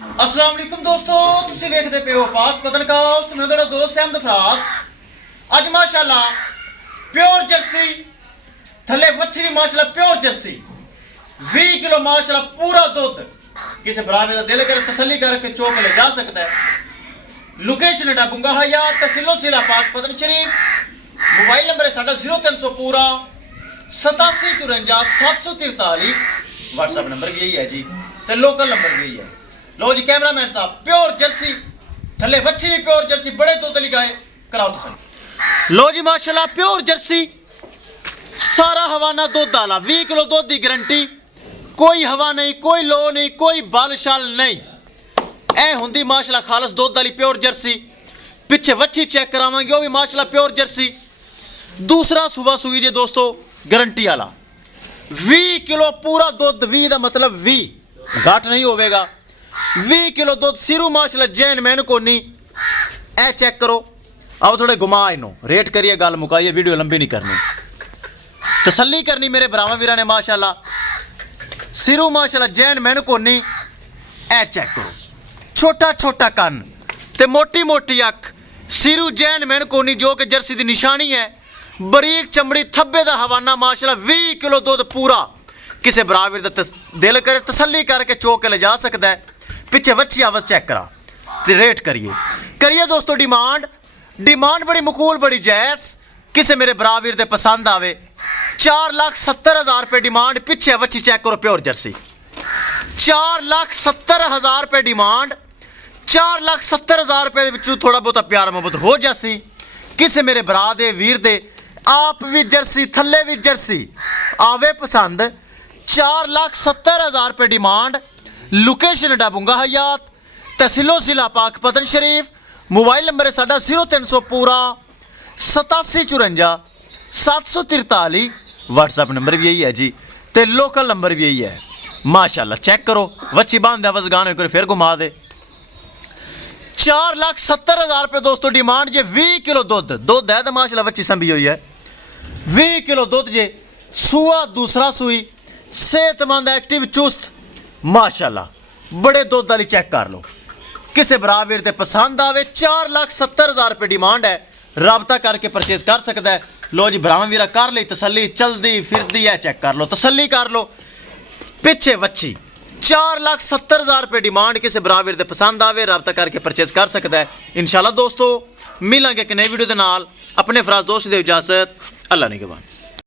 अस्सलाम वालेकुम दोस्तों, तुसी वेखदे पे हो पाक पतनकास्ट। मैं तेरा दोस्त अहमद फराज। अज माशाल्लाह प्योर जर्सी थले वच्छी भी माशाल्लाह प्योर जर्सी 20 किलो माशाल्लाह पूरा दुध किसी बराबर का दिल करे तसल्ली करके चौक ले जा सकता है। लोकेशन है बुंगा हयात तहसीलो सिला पाक पतन शरीफ। मोबाइल नंबर है साडा 0300 पूरा 8754 743। व्हाट्सएप नंबर भी यही है जी, तो लोकल नंबर भी यही है। लो जी कैमरामैन साहब, प्योर जर्सी थले वच्छी भी प्योर जर्सी बड़े दुध वाली गाय कराओ तसल्ली। लो जी माशाल्लाह प्योर जर्सी सारा हवाना दुध आला 20 किलो दुध की गारंटी, कोई हवा नहीं, कोई लो नहीं, कोई बल शाल नहीं। ऐ हुंदी माशाल्लाह खालस दुध वाली प्योर जर्सी। पिछे वच्छी चेक करावांगे वो भी माशाल्लाह प्योर जर्सी। दूसरा सुबह सुई जे दोस्तों गारंटी वाला 20 किलो पूरा दुध। 20 का मतलब 20 घट नहीं होगा। 20 किलो दुध सिरू माशाल्लाह जैन मैन को नहीं। ए चेक करो, आओ थोड़े घुमा इनो रेट करिए, गल मुकाइए, वीडियो लंबी नहीं करनी, तसल्ली करनी मेरे भरावां वीरां ने। माशाल्लाह सिरू माशाल्लाह जैन मैन को नहीं। ए चेक करो, छोटा छोटा कन ते मोटी मोटी अख, सिरू जैन मैन को नहीं, जो कि जर्सी की निशानी है। बरीक चमड़ी थब्बे का हवाना माशाल्लाह 20 किलो दुध पूरा किसी बराबर का दिल करे तसल्ली करके चौक ले जा सकता है। पिछे वच्छी आवाज चेक करा ते रेट करिए दोस्तों। डिमांड बड़ी मकूल बड़ी जायज़, किसे मेरे बराबर दे पसंद आवे। 4,70,000 रुपये डिमांड। पिछे वच्छी चेक करो प्योर जर्सी 4,70,000 रुपये डिमांड। 4,70,000 रुपये थोड़ा बहुत प्यार मोहब्बत हो जासी किसे मेरे भरा दे वीर दे। आप भी जर्सी थले भी जर्सी आवे पसंद। 4,70,000 रुपये डिमांड। लोकेशन डाबूंगा हयात तहसीलो जिला पाक पतन शरीफ। मोबाइल नंबर है साडा 0300 पूरा 8754 743। व्हाट्सएप नंबर भी यही है जी, तो लोकल नंबर भी यही है। माशाल्लाह चेक करो, वच्छी बांध आवाज गाने कर फिर घुमा दे। 4,70,000 रुपये दोस्तों डिमांड जे। 20 किलो दुध है तो माशाल्लाह वच्छी संभी हुई है। 20 किलो दुध जे, सुआ दूसरा सुई, सेहतमंद एक्टिव चुस्त माशाल्लाह बड़े दुध वाली चेक कर लो, किसे बराबर ते पसंद आवे। 4,70,000 रुपये डिमांड है, राबता करके परचेज कर सकता है। लो जी भरावां वीरा कर ली तसल्ली, चलदी फिरदी है चेक कर लो, तसल्ली कर लो। पिछे वच्छी 4,70,000 रुपये डिमांड, किसे बराबर ते पसंद आवे राबता करके परचेज कर सकता है। इंशाल्लाह दोस्तों मिलांगे एक नई वीडियो के नाल। अपने फराज दोस्त दे इजाजत, अल्लाह निगहबान।